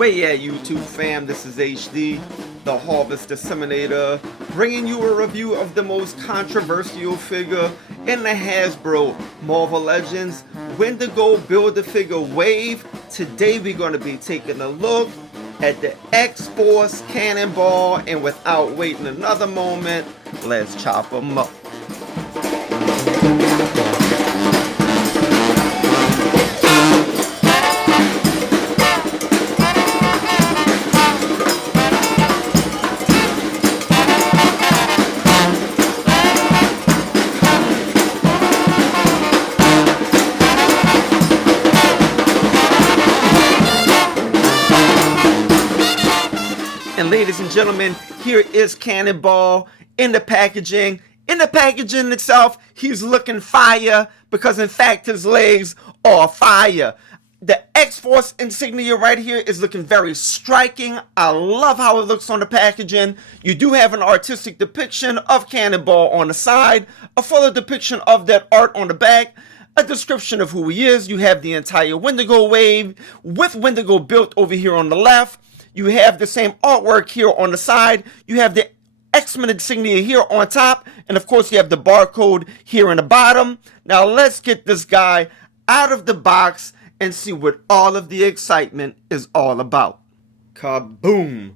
Where you at, YouTube fam? This is HD, the Harvest Disseminator, bringing you a review of the most controversial figure in the Hasbro Marvel Legends Wendigo Build-A-Figure wave. Today we're going to be taking a look at the X-Force Cannonball, and without waiting another moment, let's chop them up. And ladies and gentlemen, here is Cannonball in the packaging. In the packaging itself, he's looking fire because in fact his legs are fire. The X-Force insignia right here is looking very striking. I love how it looks on the packaging. You do have an artistic depiction of Cannonball on the side, a fuller depiction of that art on the back, a description of who he is. You have the entire Wendigo wave with Wendigo built over here on the left. You have the same artwork here on the side. You have the X-Men insignia here on top. And of course, you have the barcode here in the bottom. Now, let's get this guy out of the box and see what all of the excitement is all about. Kaboom!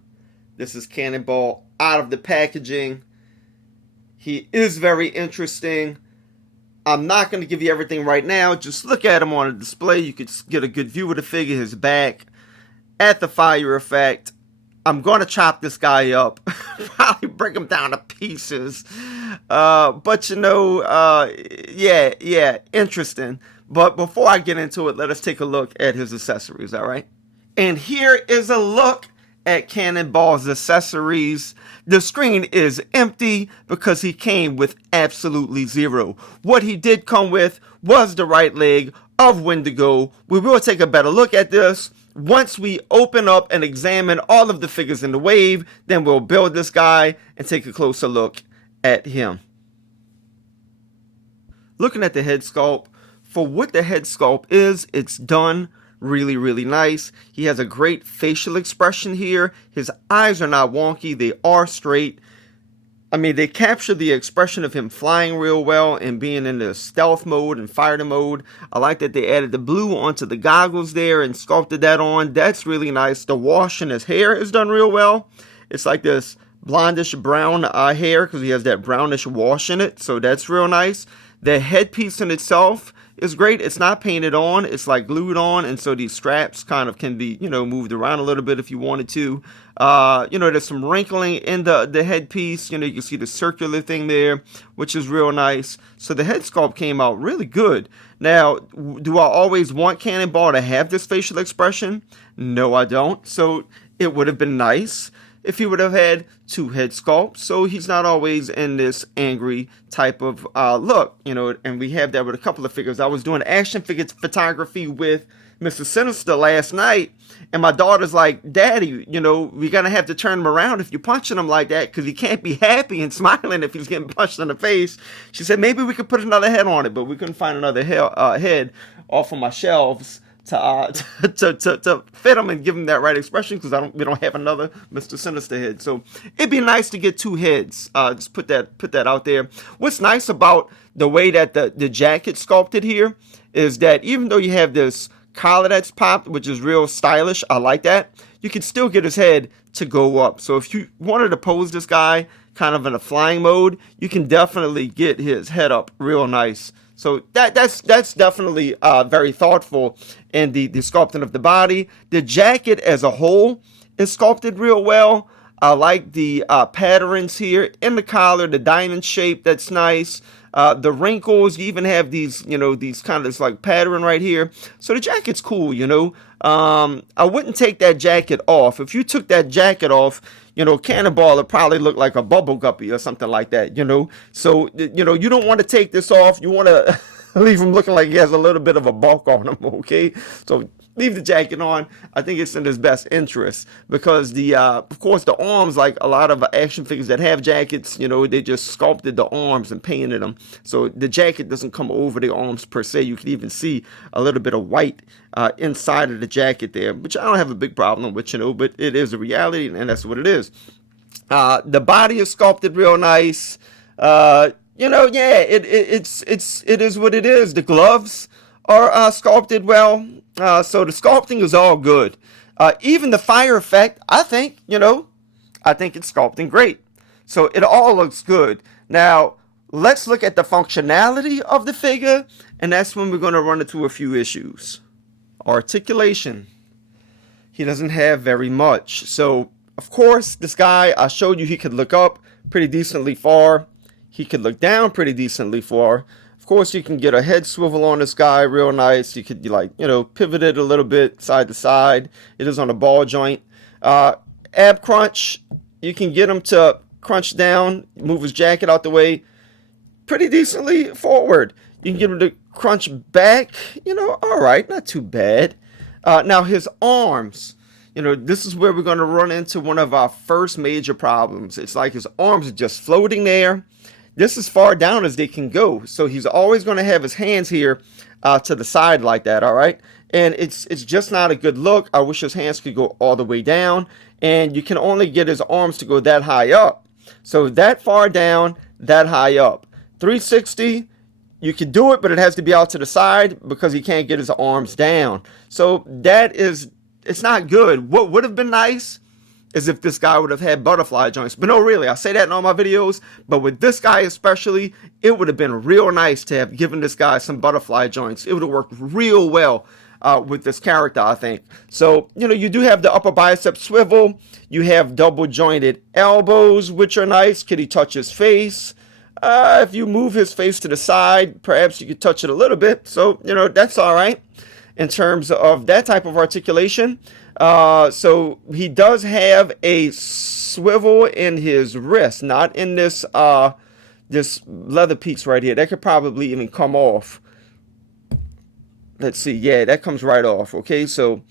This is Cannonball out of the packaging. He is very interesting. I'm not going to give you everything right now. Just look at him on a display. You could get a good view of the figure, his back. At the fire effect, I'm going to chop this guy up, probably break him down to pieces, but you know, yeah, interesting. But before I get into it, let us take a look at his accessories, all right? And here is a look at Cannonball's accessories. The screen is empty because he came with absolutely zero. What he did come with was the right leg of Wendigo. We will take a better look at this once we open up and examine all of the figures in the wave. Then we'll build this guy and take a closer look at him. Looking at the head sculpt, for what the head sculpt is, it's done really nice. He has a great facial expression here. His eyes are not wonky, they are straight. I mean, they capture the expression of him flying real well and being in the stealth mode and fighter mode. I like that they added the blue onto the goggles there and sculpted that on. That's really nice. The wash in his hair is done real well. It's like this blondish brown hair because he has that brownish wash in it. So that's real nice. The headpiece in itself is great. It's not painted on. It's like glued on. And so these straps kind of can be, you know, moved around a little bit if you wanted to. You know, there's some wrinkling in the headpiece. You know, you can see the circular thing there, which is real nice. So the head sculpt came out really good. Now, do I always want Cannonball to have this facial expression? No, I don't. So it would have been nice if he would have had two head sculpts, so he's not always in this angry type of look, you know, and we have that with a couple of figures. I was doing action figure photography with Mr. Sinister last night, and my daughter's like, Daddy, you know, we're going to have to turn him around if you're punching him like that, because he can't be happy and smiling if he's getting punched in the face. She said, maybe we could put another head on it, but we couldn't find another head off of my shelves to fit him and give him that right expression, because we don't have another Mr. Sinister head. So it'd be nice to get two heads. Just put that out there. What's nice about the way that the jacket sculpted here is that even though you have this collar that's popped, which is real stylish, I like that, you can still get his head to go up. So if you wanted to pose this guy kind of in a flying mode, you can definitely get his head up real nice. So that's definitely very thoughtful in the sculpting of the body. The jacket as a whole is sculpted real well. I like the patterns here in the collar, the diamond shape, that's nice. The wrinkles, you even have these, you know, these kind of like pattern right here. So the jacket's cool, you know. I wouldn't take that jacket off. If you took that jacket off, you know, Cannonball would probably look like a bubble guppy or something like that, you know. So, you know, you don't want to take this off. You want to leave him looking like he has a little bit of a bulk on him, okay? So leave the jacket on. I think it's in his best interest because of course, the arms, like a lot of action figures that have jackets, you know, they just sculpted the arms and painted them. So the jacket doesn't come over the arms per se. You can even see a little bit of white inside of the jacket there, which I don't have a big problem with, you know, but it is a reality and that's what it is. The body is sculpted real nice. You know, yeah, it is what it is. The gloves are sculpted well. So the sculpting is all good. Even the fire effect, I think, you know, I think it's sculpting great. So it all looks good. Now, let's look at the functionality of the figure, and that's when we're going to run into a few issues. Articulation. He doesn't have very much. So, of course, this guy, I showed you he could look up pretty decently far. He could look down pretty decently far. Of course, you can get a head swivel on this guy real nice. You could, like, you know, pivot it a little bit side to side. It is on a ball joint. Ab crunch, you can get him to crunch down, move his jacket out the way pretty decently forward. You can get him to crunch back, you know, all right, not too bad. Now, his arms, you know, this is where we're going to run into one of our first major problems. It's like his arms are just floating there. This is far down as they can go. So he's always going to have his hands here to the side like that, all right? And it's just not a good look. I wish his hands could go all the way down. And you can only get his arms to go that high up. So that far down, that high up. 360, you can do it, but it has to be out to the side because he can't get his arms down. So that is, it's not good. What would have been nice is if this guy would have had butterfly joints. But no, really, I say that in all my videos, but with this guy especially, it would have been real nice to have given this guy some butterfly joints. It would have worked real well with this character, I think. So, you know, you do have the upper bicep swivel. You have double jointed elbows, which are nice. Can he touch his face? If you move his face to the side, perhaps you could touch it a little bit. So, you know, that's all right in terms of that type of articulation. So he does have a swivel in his wrist, not in this this leather piece right here. That could probably even come off. Let's see. Yeah, that comes right off. Okay, so,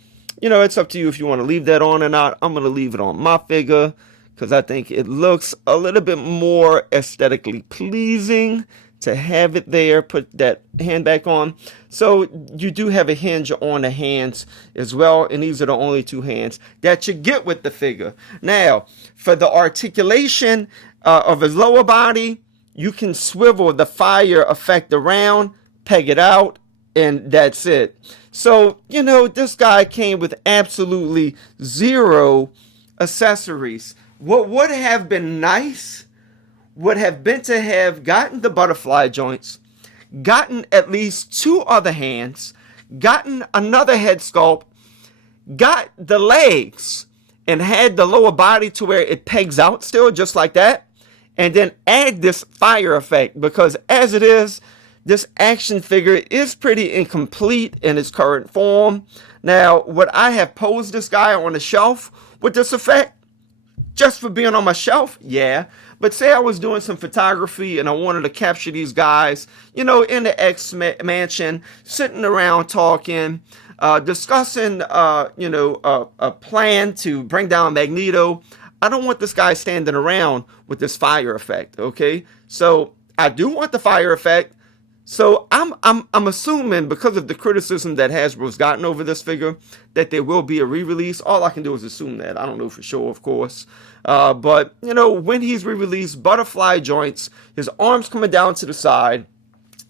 you know, it's up to you if you want to leave that on or not. I'm going to leave it on my figure because I think it looks a little bit more aesthetically pleasing to have it there. Put that hand back on. So you do have a hinge on the hands as well, and these are the only two hands that you get with the figure. Now, for the articulation of his lower body, you can swivel the fire effect around, peg it out, and that's it. So, you know, this guy came with absolutely zero accessories. What would have been nice would have been to have gotten the butterfly joints, gotten at least two other hands, gotten another head sculpt, got the legs, and had the lower body to where it pegs out still, just like that, and then add this fire effect, because as it is, this action figure is pretty incomplete in its current form. Now, would I have posed this guy on the shelf with this effect? Just for being on my shelf? Yeah. But say I was doing some photography and I wanted to capture these guys, you know, in the X-Mansion, sitting around talking, discussing, you know, a plan to bring down Magneto. I don't want this guy standing around with this fire effect, okay? So I do want the fire effect. So I'm assuming, because of the criticism that Hasbro's gotten over this figure, that there will be a re-release. All I can do is assume that. I don't know for sure, of course. But, you know, when he's re-released, butterfly joints, his arms coming down to the side,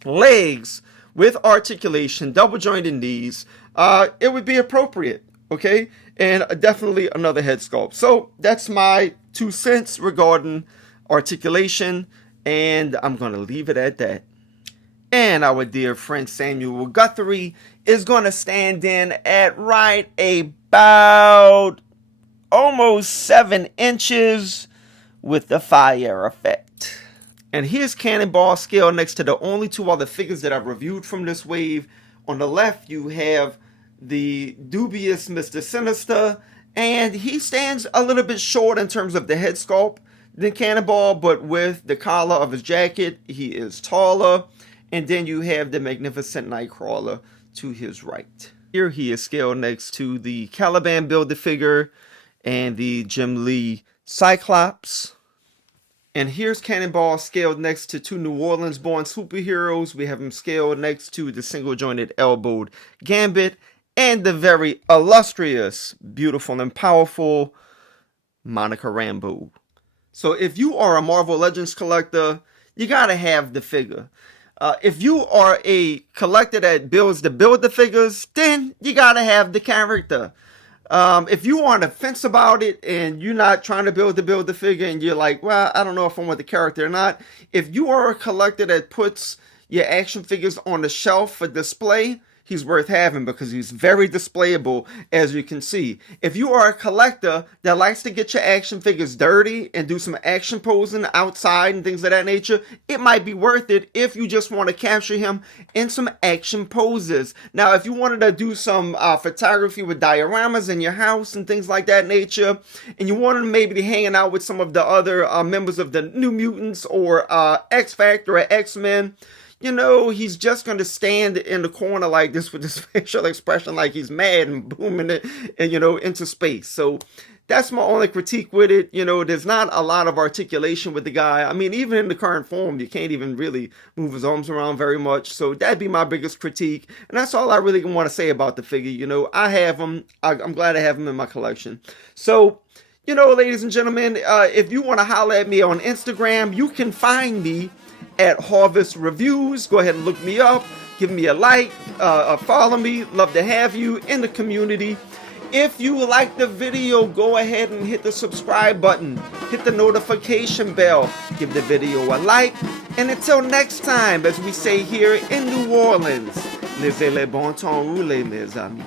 legs with articulation, double jointed knees, it would be appropriate, okay? And definitely another head sculpt. So that's my 2 cents regarding articulation, and I'm going to leave it at that. And our dear friend Samuel Guthrie is going to stand in at right about almost 7 inches with the fire effect. And here's Cannonball scale next to the only 2 other figures that I've reviewed from this wave. On the left, you have the dubious Mr. Sinister, and he stands a little bit short in terms of the head sculpt than Cannonball, but with the collar of his jacket, he is taller. And then you have the magnificent Nightcrawler to his right. Here he is scaled next to the Caliban Build-A-Figure and the Jim Lee Cyclops. And here's Cannonball scaled next to two New Orleans born superheroes. We have him scaled next to the single jointed elbowed Gambit and the very illustrious, beautiful, and powerful Monica Rambeau. So if you are a Marvel Legends collector, you gotta have the figure. If you are a collector that builds the Build-A-Figures, then you gotta have the character. If you are on the fence about it and you're not trying to build the figure and you're like, well, I don't know if I want the character or not. If you are a collector that puts your action figures on the shelf for display, he's worth having because he's very displayable, as you can see. If you are a collector that likes to get your action figures dirty and do some action posing outside and things of that nature, it might be worth it if you just want to capture him in some action poses. Now, if you wanted to do some photography with dioramas in your house and things like that nature, and you wanted maybe to be hanging out with some of the other members of the New Mutants or X Factor or X-Men, you know, he's just going to stand in the corner like this with this facial expression like he's mad and booming it and, you know, into space. So that's my only critique with it. You know, there's not a lot of articulation with the guy. I mean, even in the current form, you can't even really move his arms around very much. So that'd be my biggest critique. And that's all I really want to say about the figure. You know, I have him. I'm glad I have him in my collection. So, you know, ladies and gentlemen, if you want to holler at me on Instagram, you can find me at Harvest Reviews. Go ahead and look me up, give me a like, follow me. Love to have you in the community. If you like the video, go ahead and hit the subscribe button, hit the notification bell, give the video a like, and until next time, as we say here in New Orleans, laissez les bon temps rouler, mes amis.